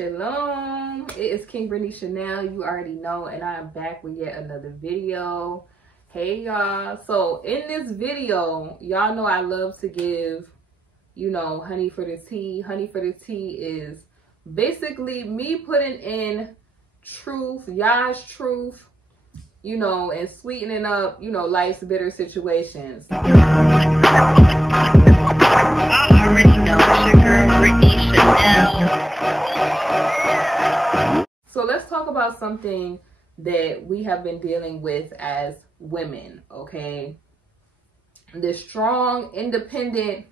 Shalom, it is KingBritneyChanel, you already know, and I am back with yet another video. Hey y'all, so in this video, y'all know I love to give, you know, honey for the tea. Honey for the tea is basically me putting in truth, y'all's truth, you know, and sweetening up, you know, life's bitter situations. I already know it's your girl, Britney Chanel. So let's talk about something that we have been dealing with as women, okay? The strong, independent,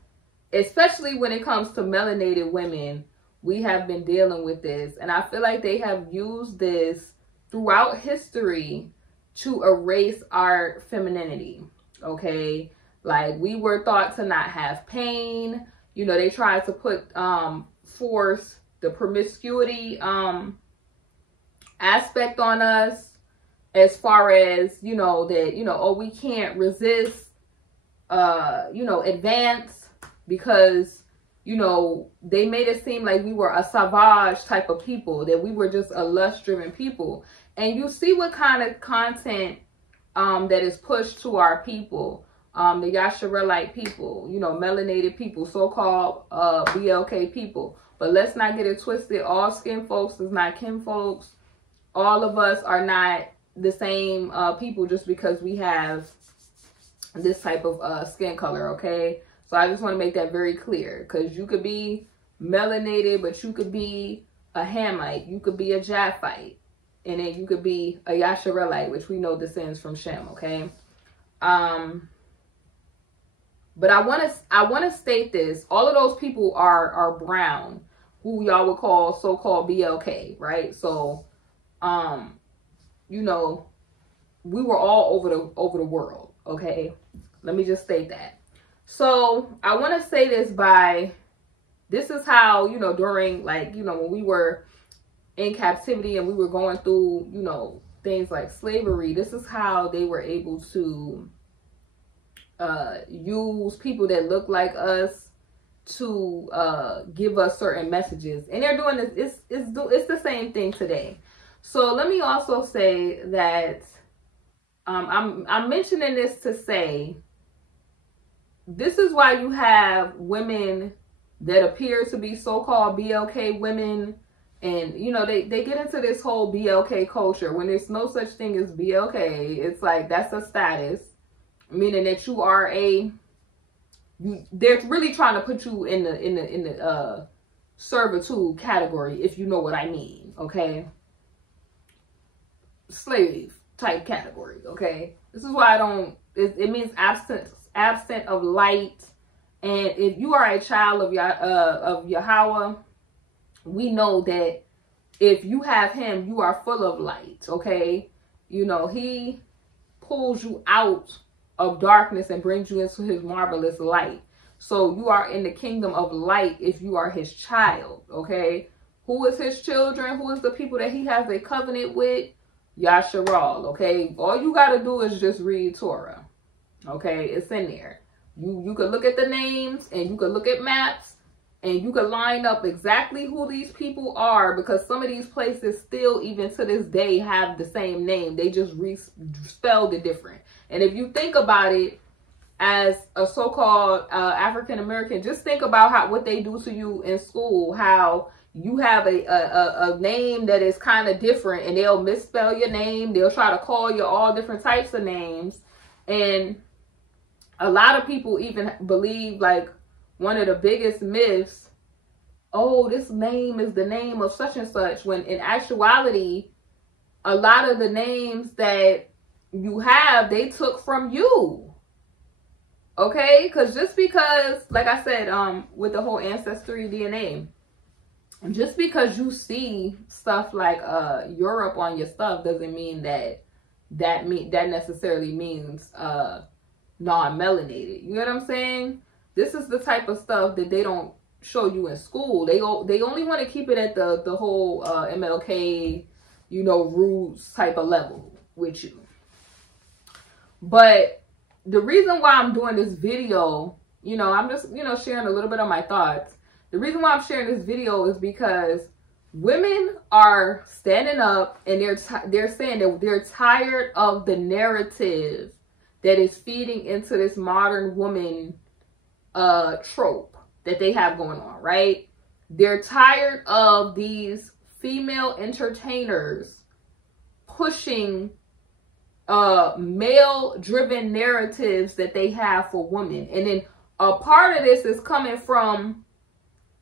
especially when it comes to melanated women, we have been dealing with this. And I feel like they have used this throughout history to erase our femininity, okay? Like, we were thought to not have pain. You know, they tried to put, force the promiscuity aspect on us, as far as, you know, that, you know, oh, we can't resist, you know, advance, because, you know, they made it seem like we were a savage type of people, that we were just a lust-driven people. And you see what kind of content that is pushed to our people. The Ciara'S people, you know, melanated people, so-called BLK people. But let's not get it twisted. All skin folks is not kin folks. All of us are not the same people just because we have this type of skin color, okay? So I just want to make that very clear, because you could be melanated, but you could be a Hamite, you could be a Japhite, and then you could be a Ciara'S, which we know descends from Shem, okay? But I want to state this. All of those people are brown, who y'all would call so-called BLK, right? So, you know, we were all over the world, okay? Let me just state that. So I want to say this this is how, you know, during, like, you know, when we were in captivity and we were going through, you know, things like slavery, this is how they were able to use people that look like us to give us certain messages. And they're doing this, it's the same thing today. So let me also say that I'm mentioning this to say, this is why you have women that appear to be so-called BLK women, and, you know, they get into this whole BLK culture when there's no such thing as BLK. It's like, that's a status, meaning that you are they're really trying to put you in the servitude category, if you know what I mean, okay? Slave type category, okay? This is why I don't, it means absent of light. And if you are a child of Yahweh, we know that if you have him, you are full of light, okay? You know, he pulls you out of darkness and brings you into his marvelous light. So you are in the kingdom of light if you are his child, okay? Who is his children? Who is the people that he has a covenant with? Ciara'S, okay? All you got to do is just read Torah, okay? It's in there. You could look at the names, and you could look at maps, and you could line up exactly who these people are, because some of these places still, even to this day, have the same name. They just spelled it different. And if you think about it as a so-called African American, just think about what they do to you in school, how you have a name that is kind of different, and they'll misspell your name. They'll try to call you all different types of names. And a lot of people even believe, like, one of the biggest myths, oh, this name is the name of such and such, when in actuality, a lot of the names that you have, they took from you, okay? Because just because, like I said, with the whole ancestry DNA, just because you see stuff like Europe on your stuff doesn't mean that necessarily means non-melanated. You know what I'm saying? This is the type of stuff that they don't show you in school. They only want to keep it at the whole MLK, you know, roots type of level with you. But the reason why I'm doing this video, you know, I'm just, you know, sharing a little bit of my thoughts. The reason why I'm sharing this video is because Women are standing up and they're saying that they're tired of the narrative that is feeding into this modern woman trope that they have going on, right? They're tired of these female entertainers pushing male-driven narratives that they have for women. And then a part of this is coming from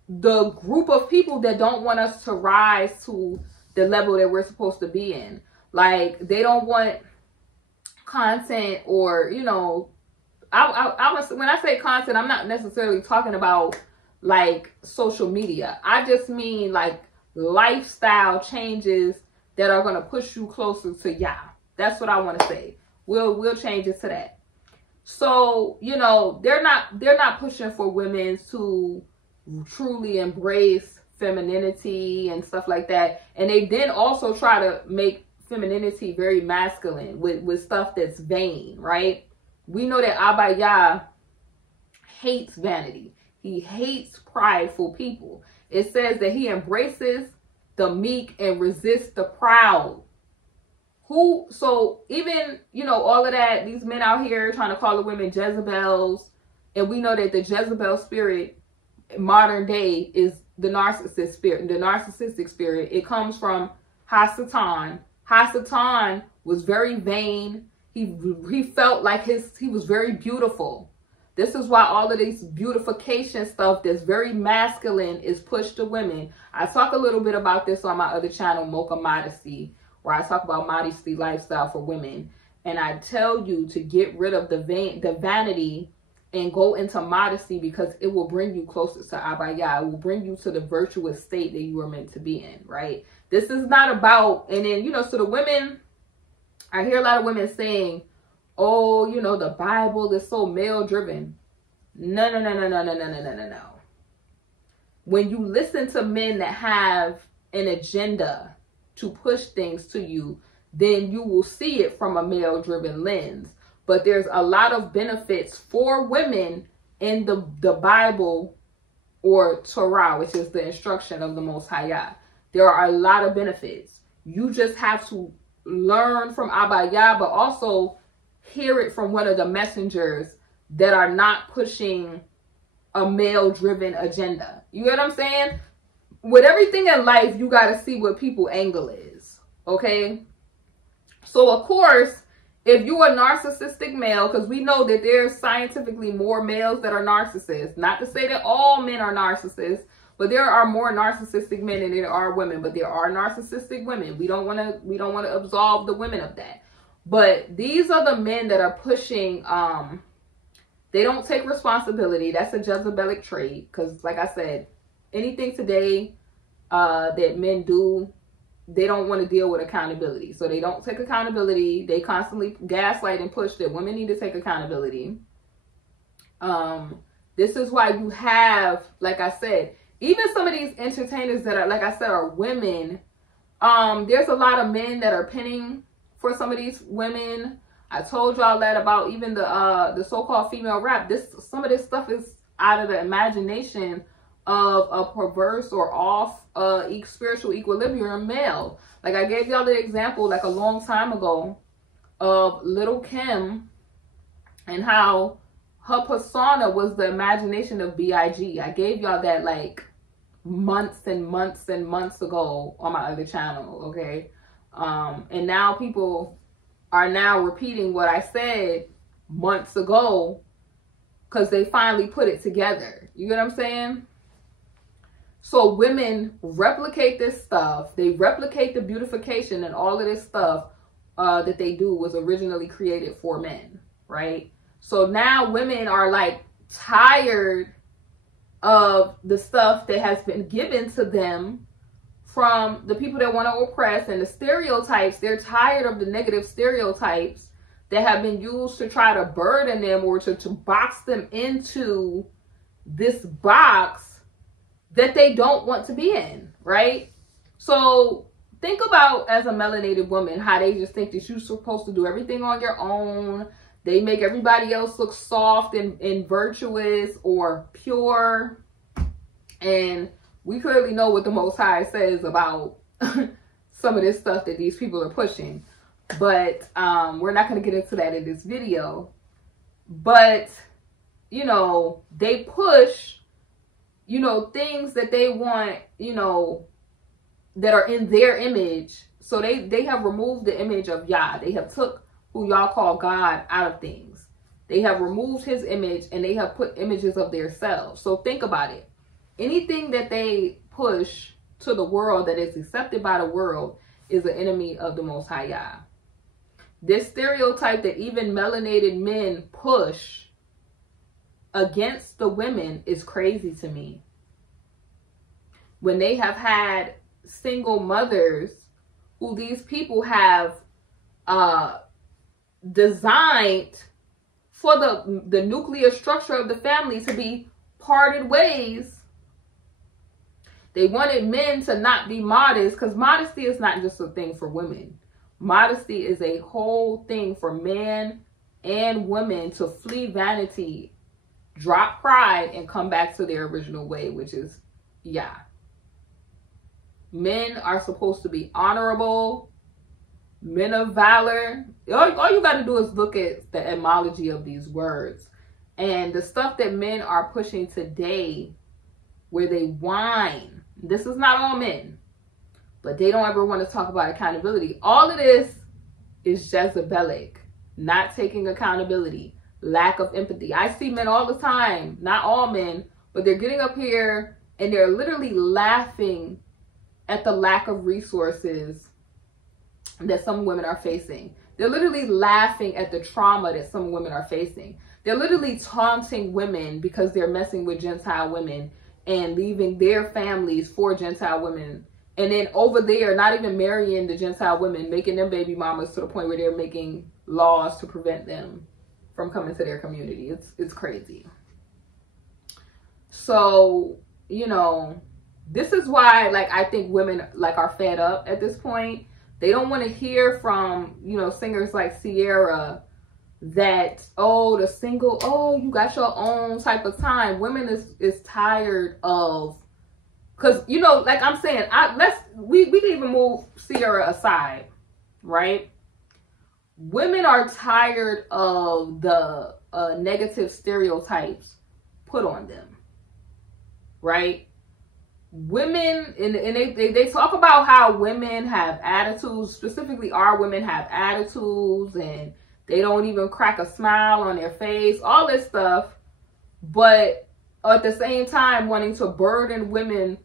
the group of people that don't want us to rise to the level that we're supposed to be in. Like, they don't want content, or, you know, when I say content, I'm not necessarily talking about like social media. I just mean like lifestyle changes that are going to push you closer to Yah. That's what I want to say. We'll change it to that. So, you know, they're not pushing for women to truly embrace femininity and stuff like that. And they then also try to make femininity very masculine with stuff that's vain, right? We know that Abba Yah hates vanity. He hates prideful people. It says that he embraces the meek and resists the proud. So even, you know, all of that, these men out here trying to call the women Jezebels, and we know that the Jezebel spirit modern day is the narcissist spirit, the narcissistic spirit. It comes from Hasatan. Hasatan was very vain. He felt like he was very beautiful. This is why all of this beautification stuff that's very masculine is pushed to women. I talk a little bit about this on my other channel, Mocha Modesty, where I talk about modesty lifestyle for women. And I tell you to get rid of the vanity and go into modesty, because it will bring you closer to Abba Yah. It will bring you to the virtuous state that you were meant to be in, right? This is not about, and then, you know, so the women, I hear a lot of women saying, oh, you know, the Bible is so male driven. No. When you listen to men that have an agenda to push things to you, then you will see it from a male driven lens. But there's a lot of benefits for women in the Bible, or Torah, which is the instruction of the Most High Yah. There are a lot of benefits. You just have to learn from Abba Yah, but also hear it from one of the messengers that are not pushing a male-driven agenda. You get what I'm saying? With everything in life, you got to see what people's angle is, okay? So, of course, if you're a narcissistic male, because we know that there's scientifically more males that are narcissists. Not to say that all men are narcissists, but there are more narcissistic men than there are women. But there are narcissistic women. We don't want to absolve the women of that. But these are the men that are pushing. They don't take responsibility. That's a Jezebelic trait. Because, like I said, anything today that men do, they don't want to deal with accountability. So they don't take accountability. They constantly gaslight and push that women need to take accountability. This is why you have, like I said, even some of these entertainers that are, like I said, are women. There's a lot of men that are pinning for some of these women. I told y'all that about even the so-called female rap. Some of this stuff is out of the imagination of a perverse or off spiritual equilibrium male. Like I gave y'all the example like a long time ago of Little Kim and how her persona was the imagination of B.I.G. I gave y'all that like months and months and months ago on my other channel, okay? And now people are now repeating what I said months ago because they finally put it together. You get what I'm saying? So women replicate this stuff. They replicate the beautification, and all of this stuff that they do was originally created for men, right? So now women are like tired of the stuff that has been given to them from the people that want to oppress, and the stereotypes. They're tired of the negative stereotypes that have been used to try to burden them or to box them into this box that they don't want to be in, right? So think about, as a melanated woman, how they just think that you're supposed to do everything on your own. They make everybody else look soft and virtuous or pure. And we clearly know what the Most High says about some of this stuff that these people are pushing. But we're not going to get into that in this video. But, you know, they push, you know, things that they want, you know, that are in their image. So they have removed the image of Yah. They have took who y'all call God out of things. They have removed his image and they have put images of themselves. So think about it. Anything that they push to the world that is accepted by the world is an enemy of the Most High Yah. This stereotype that even melanated men push against the women is crazy to me. When they have had single mothers who these people have designed for the nuclear structure of the family to be parted ways. They wanted men to not be modest, because modesty is not just a thing for women. Modesty is a whole thing for men and women to flee vanity, drop pride, and come back to their original way, which is Yah. Men are supposed to be honorable, men of valor. All you got to do is look at the etymology of these words. And the stuff that men are pushing today, where they whine. This is not all men, but they don't ever want to talk about accountability. All of this is Jezebelic, not taking accountability, lack of empathy. I see men all the time, not all men, but they're getting up here and they're literally laughing at the lack of resources that some women are facing. They're literally laughing at the trauma that some women are facing. They're literally taunting women because they're messing with Gentile women and leaving their families for Gentile women. And then over there, not even marrying the Gentile women, making them baby mamas to the point where they're making laws to prevent them from coming to their community. It's crazy. So, you know, this is why, like, I think women, like, are fed up at this point. They don't want to hear from, you know, singers like Ciara that, oh, the single, oh, you got your own type of time. Women is tired of, because, you know, like I'm saying, we can even move Ciara aside, right? Women are tired of the negative stereotypes put on them, right? Women, and they talk about how women have attitudes, specifically our women have attitudes, and they don't even crack a smile on their face, all this stuff. But at the same time, wanting to burden women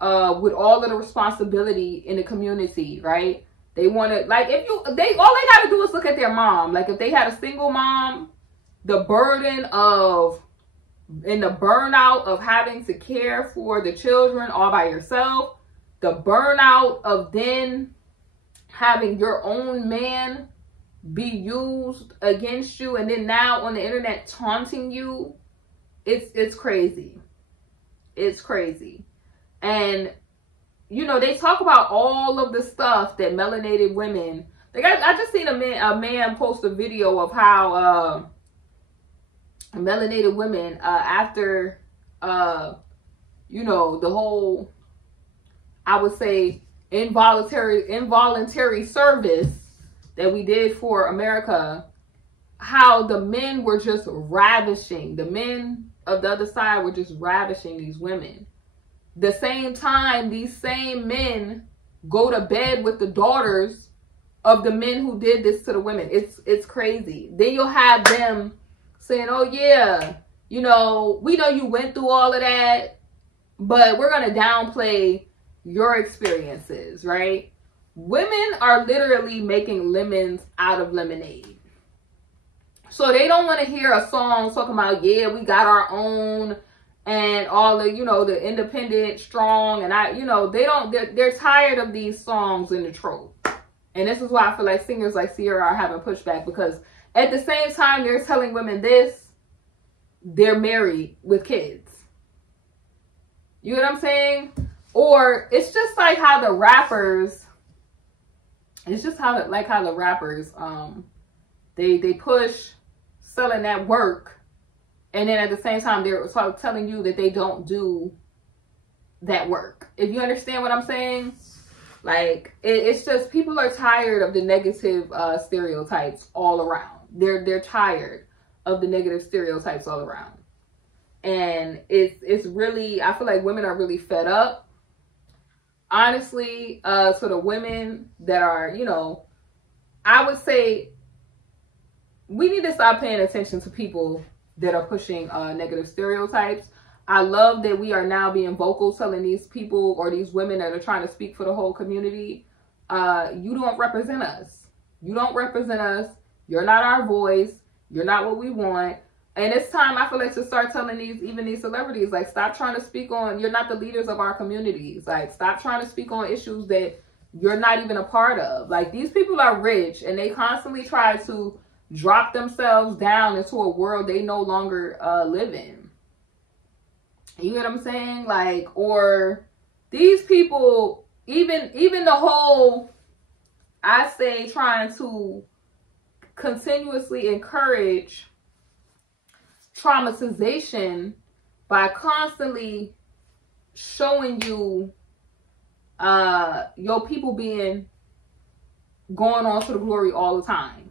with all of the responsibility in the community, right? They want to, like, all they got to do is look at their mom. Like, if they had a single mom, the burden of, and the burnout of having to care for the children all by yourself, the burnout of then having your own man be used against you, and then now on the internet taunting you, it's crazy. It's crazy. And, you know, they talk about all of the stuff that melanated women, like, I just seen a man post a video of how melanated women, after you know, the whole, I would say, involuntary service that we did for America, how the men were just ravishing, the men of the other side were just ravishing these women. The same time, these same men go to bed with the daughters of the men who did this to the women. It's crazy. Then you'll have them saying, oh yeah, you know, we know you went through all of that, but we're going to downplay your experiences, right? Women are literally making lemons out of lemonade. So they don't want to hear a song talking about, yeah, we got our own and all the, you know, the independent, strong, and you know, they're tired of these songs in the trope. And this is why I feel like singers like Ciara are having pushback, because at the same time they're telling women this, they're married with kids. You know what I'm saying? Or it's just like how the rappers, it's just how the rappers, they push selling that work, and then at the same time they're telling you that they don't do that work. If you understand what I'm saying? Like, it's just people are tired of the negative stereotypes all around. They're tired of the negative stereotypes all around. And it's really, I feel like women are really fed up. Honestly, so the women that are, you know, I would say we need to stop paying attention to people that are pushing negative stereotypes. I love that we are now being vocal, telling these people or these women that are trying to speak for the whole community, you don't represent us. You don't represent us. You're not our voice. You're not what we want. And it's time, I feel like, to start telling even these celebrities, like, stop trying to speak on, you're not the leaders of our communities. Like, stop trying to speak on issues that you're not even a part of. Like, these people are rich and they constantly try to drop themselves down into a world they no longer live in. You get what I'm saying? Like, or these people, even the whole, I say, trying to continuously encourage traumatization by constantly showing you your people going on to the glory all the time,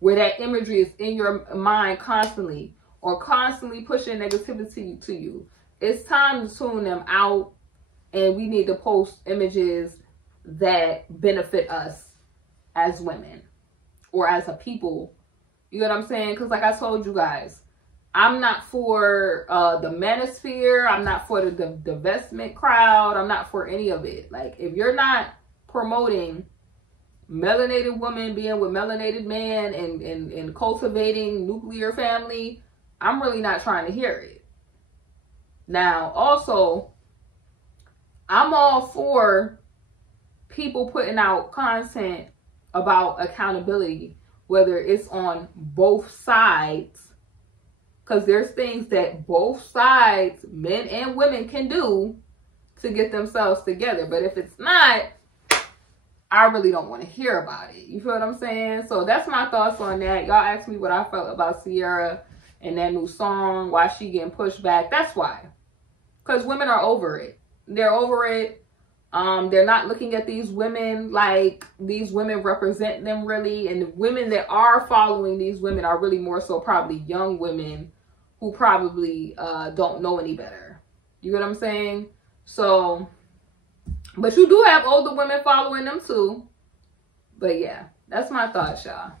where that imagery is in your mind constantly, or constantly pushing negativity to you. It's time to tune them out, and we need to post images that benefit us as women or as a people. You know what I'm saying? Because like I told you guys, I'm not for the manosphere. I'm not for the divestment crowd. I'm not for any of it. Like, if you're not promoting melanated women being with melanated men and cultivating nuclear family, I'm really not trying to hear it. Now, also, I'm all for people putting out content about accountability, whether it's on both sides, because there's things that both sides, men and women, can do to get themselves together. But if it's not, I really don't want to hear about it. You feel what I'm saying? So that's my thoughts on that. Y'all asked me what I felt about Ciara and that new song, why she getting pushed back. That's why. Because women are over it. They're over it. They're not looking at these women like these women represent them really. And the women that are following these women are really more so probably young women who probably don't know any better. You get what I'm saying? So, but you do have older women following them too. But yeah, that's my thoughts, y'all.